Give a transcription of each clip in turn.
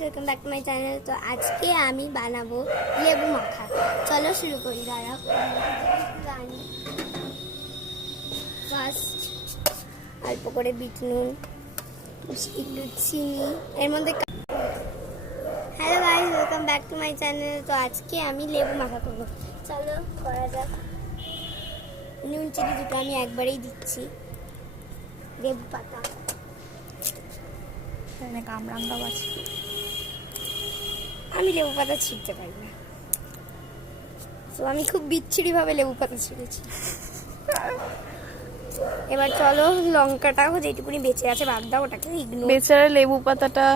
Welcome back to my channel. তো আজকে আমি বানাবো লেবু মাখা। চলো শুরু করি। দাঁড়াও, ফার্স্ট অল্প করে বিট নুন, একটু চিনি এর মধ্যে। Hello guys, welcome back to my channel. তো আজকে আমি লেবু মাখা করবো। চলো করা যাক। নুন চিনি দুটো আমি একবারেই দিচ্ছি। লেবু পাতা, কামরাঙ্গাও আছে। আমি লেবু পাতা ছিঁড়তে পারি না, তো আমি খুব বিচ্ছিরি ভাবে লেবু পাতা ছিঁড়েছি। এবার চলো লঙ্কাটাও যেটুকুনি বেঁচে আছে বাদ দাও, ওটাকে ইগনোর। বেচারা লেবু পাতাটা।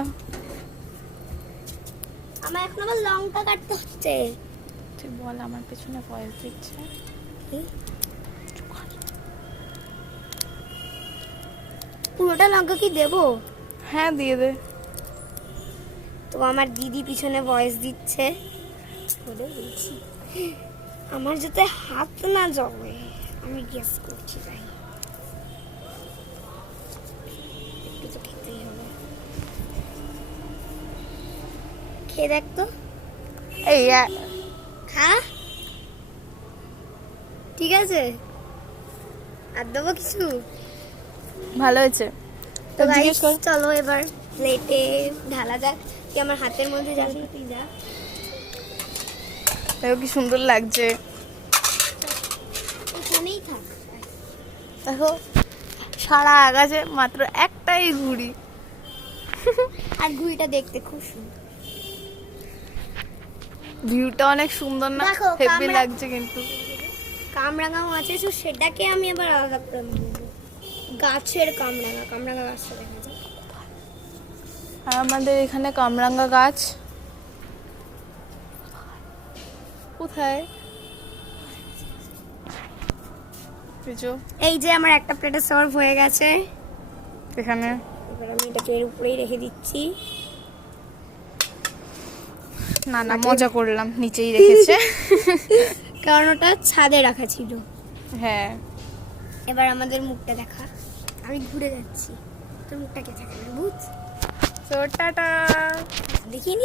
আমার এখন আবার লঙ্কা কাটতে হচ্ছে। তুই বল, আমার পেছনে ভয়েস দিচ্ছে। পুরোটা লঙ্কা কি দেবো? হ্যাঁ, দিয়ে দে। তো আমার দিদি পিছনে ভয়েস দিচ্ছে, ওদের বলছি আমার যাতে হাত না জমে, আমি গ্যাস করছি। তাই একটু তো খেতেই হবে। খেয়ে দেখ তো। এই খা, ঠিক আছে? আর দেবো কিছু? ভালো হয়েছে। তো জিজ্ঞেস কর। চলো এবার প্লেটে ঢালা যাক। তুই আমার হাতের মধ্যে যাবি, তুই যা। দেখো কি সুন্দর লাগছে। ওখানেই থাক। দেখো সারা আগাছে মাত্র একটাই ঘুড়ি। আর ঘুড়িটা দেখতে খুব সুন্দর। ভিউটা অনেক সুন্দর না? দেখো, হেভি লাগছে কিন্তু। কামরাঙাও আছে, তো সেটাকে আমি আবার আলাদা করে নেবো। গাছের কামরাঙা, কামরাঙা গাছটা দেখা যায়। আর আমাদের এখানে কামরাঙ্গা গাছ কোথায়? এই যে আমার একটা প্লেটে সার্ভ হয়ে গেছে। এখানে এবার আমি এটাকে এর উপরেই রেখে দিচ্ছি। না না, মজা করলাম, নিচেই রেখেছে। কারণ ওটা ছাদে রাখা ছিল। হ্যাঁ, এবার আমাদের মুখটা দেখা। আমি ঘুরে যাচ্ছি, তোর মুখটা কে থাকে না, বুঝ? তো টাটা। দেখিনি।